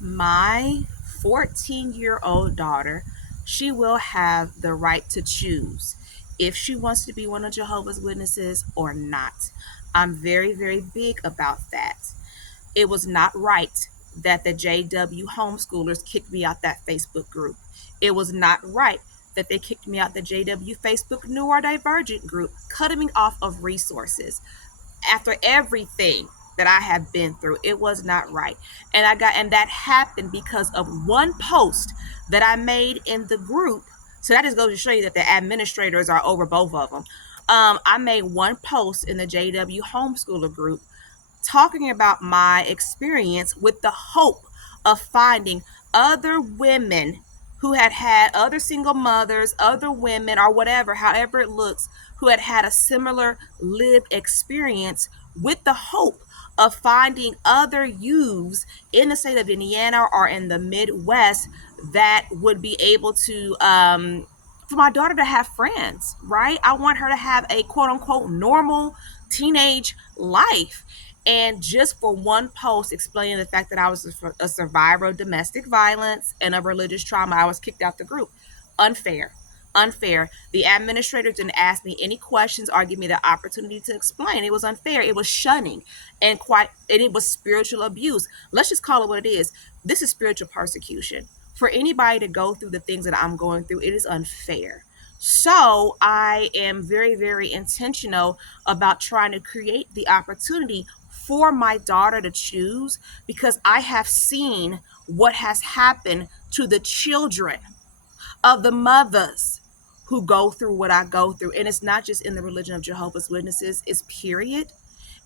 My 14-year-old daughter, she will have the right to choose if she wants to be one of Jehovah's Witnesses or not. I'm very, very big about that. It was not right that the JW homeschoolers kicked me out that Facebook group. It was not right that they kicked me out the JW Facebook New or Divergent group, cutting me off of resources after everything that I have been through. It was not right. And that happened because of one post that I made in the group. So that just goes to show you that the administrators are over both of them. I made one post in the JW homeschooler group talking about my experience with the hope of finding other women who had had other single mothers, other women, or whatever, however it looks, who had had a similar lived experience with the hope of finding other youths in the state of Indiana or in the Midwest that would be able to for my daughter to have friends, right? I want her to have a quote unquote normal teenage life. And just for one post explaining the fact that I was a survivor of domestic violence and of religious trauma, I was kicked out the group. Unfair. Unfair. The administrator didn't ask me any questions or give me the opportunity to explain. It was unfair. It was shunning and it was spiritual abuse. Let's just call it what it is. This is spiritual persecution. For anybody to go through the things that I'm going through, it is unfair. So I am very, very intentional about trying to create the opportunity for my daughter to choose because I have seen what has happened to the children of the mothers who go through what I go through. And it's not just in the religion of Jehovah's Witnesses, it's period.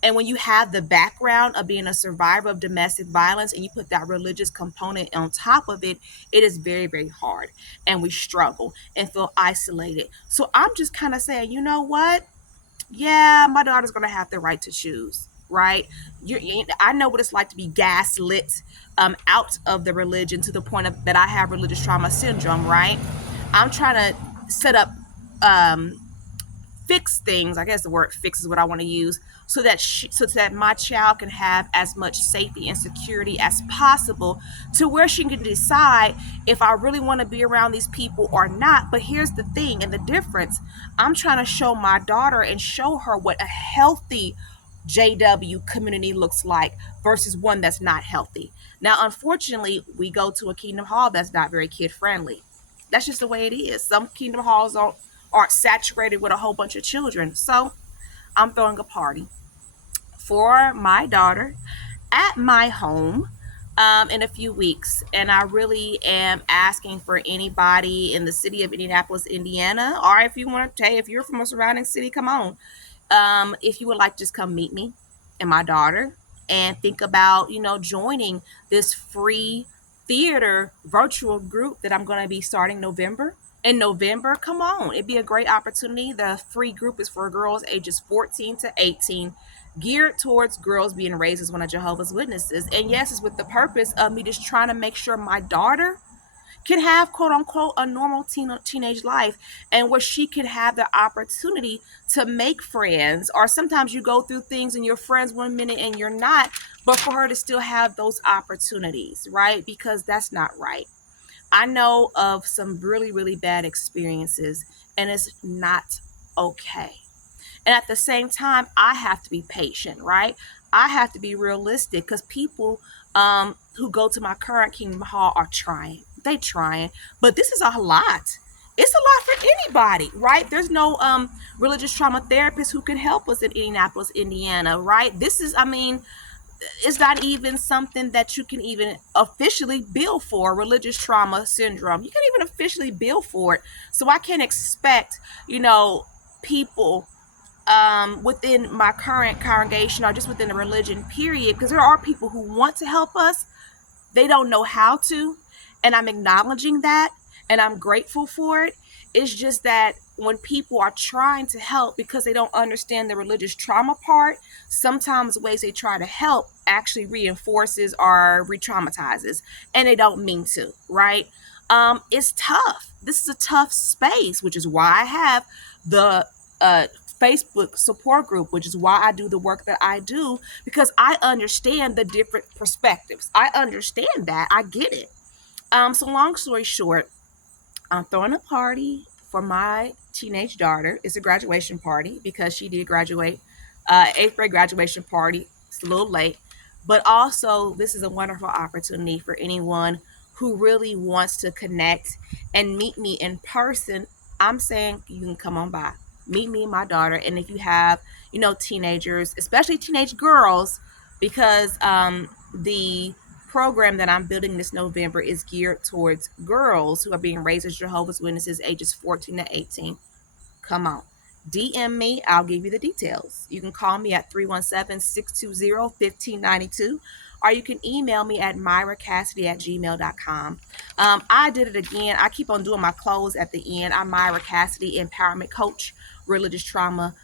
And when you have the background of being a survivor of domestic violence and you put that religious component on top of it, it is very, very hard. And we struggle and feel isolated. So I'm just kind of saying, you know what? Yeah, my daughter's going to have the right to choose, right? I know what it's like to be gaslit out of the religion to the point of that I have religious trauma syndrome, right? I'm trying to set up um, fix things. I guess the word fix is what I want to use, so that my child can have as much safety and security as possible, to where she can decide if I really want to be around these people or not. But here's the thing and the difference. I'm trying to show my daughter and show her what a healthy JW community looks like versus one that's not healthy. Now, unfortunately, we go to a Kingdom Hall that's not very kid friendly. That's just the way it is. Some Kingdom Halls aren't saturated with a whole bunch of children. So I'm throwing a party for my daughter at my home in a few weeks. And I really am asking for anybody in the city of Indianapolis, Indiana, or if you want to, hey, if you're from a surrounding city, come on. If you would like to just come meet me and my daughter and think about, joining this free theater virtual group that I'm going to be starting in November, come on. It'd be a great opportunity. The free group is for girls ages 14 to 18, geared towards girls being raised as one of Jehovah's Witnesses. And yes, it's with the purpose of me just trying to make sure my daughter can have quote unquote a normal teenage life, and where she can have the opportunity to make friends. Or sometimes you go through things and you're friends one minute and you're not, but for her to still have those opportunities, right? Because that's not right. I know of some really, really bad experiences, and it's not okay. And at the same time, I have to be patient, right? I have to be realistic because people who go to my current Kingdom Hall are trying. They trying, but this is a lot. It's a lot for anybody, right? There's no religious trauma therapist who can help us in Indianapolis, Indiana, right? It's not even something that you can even officially bill for, religious trauma syndrome. You can't even officially bill for it. So I can't expect, people within my current congregation or just within the religion period, because there are people who want to help us, they don't know how to, and I'm acknowledging that and I'm grateful for it. It's just that when people are trying to help because they don't understand the religious trauma part, sometimes ways they try to help actually reinforces or re-traumatizes, and they don't mean to, right? It's tough. This is a tough space, which is why I have the Facebook support group, which is why I do the work that I do, because I understand the different perspectives. I understand that. I get it. So long story short, I'm throwing a party for my teenage daughter. It's a graduation party because she did graduate, eighth grade graduation party. It's a little late, but also this is a wonderful opportunity for anyone who really wants to connect and meet me in person. I'm saying you can come on by, meet me and my daughter. And if you have, teenagers, especially teenage girls, because the program that I'm building this November is geared towards girls who are being raised as Jehovah's Witnesses ages 14 to 18. Come on. DM me. I'll give you the details. You can call me at 317-620-1592, or you can email me at myracassidy@gmail.com. I did it again. I keep on doing my close at the end. I'm Myra Cassidy, empowerment coach, religious trauma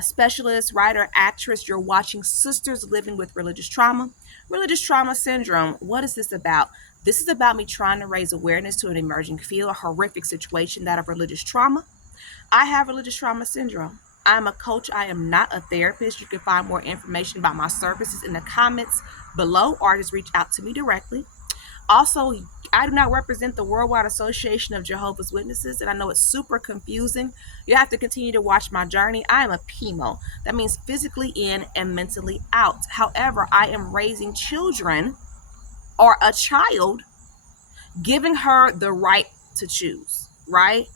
specialist, writer, actress. You're watching Sisters Living with Religious trauma syndrome. What is this about? This is about me trying to raise awareness to an emerging field, a horrific situation, that of religious trauma. I have religious trauma syndrome. I'm a coach. I am not a therapist. You can find more information about my services in the comments below, or just reach out to me directly. Also, I do not represent the Worldwide Association of Jehovah's Witnesses, and I know it's super confusing. You have to continue to watch my journey. I am a PMO. That means physically in and mentally out. However, I am raising children, or a child, giving her the right to choose, right?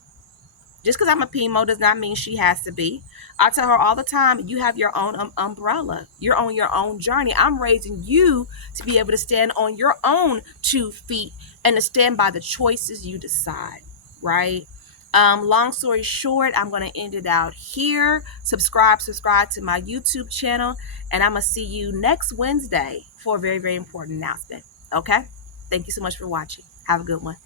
Just because I'm a PMO does not mean she has to be. I tell her all the time, you have your own umbrella. You're on your own journey. I'm raising you to be able to stand on your own 2 feet and to stand by the choices you decide, right? Long story short, I'm going to end it out here. Subscribe to my YouTube channel, and I'm going to see you next Wednesday for a very, very important announcement. Okay? Thank you so much for watching. Have a good one.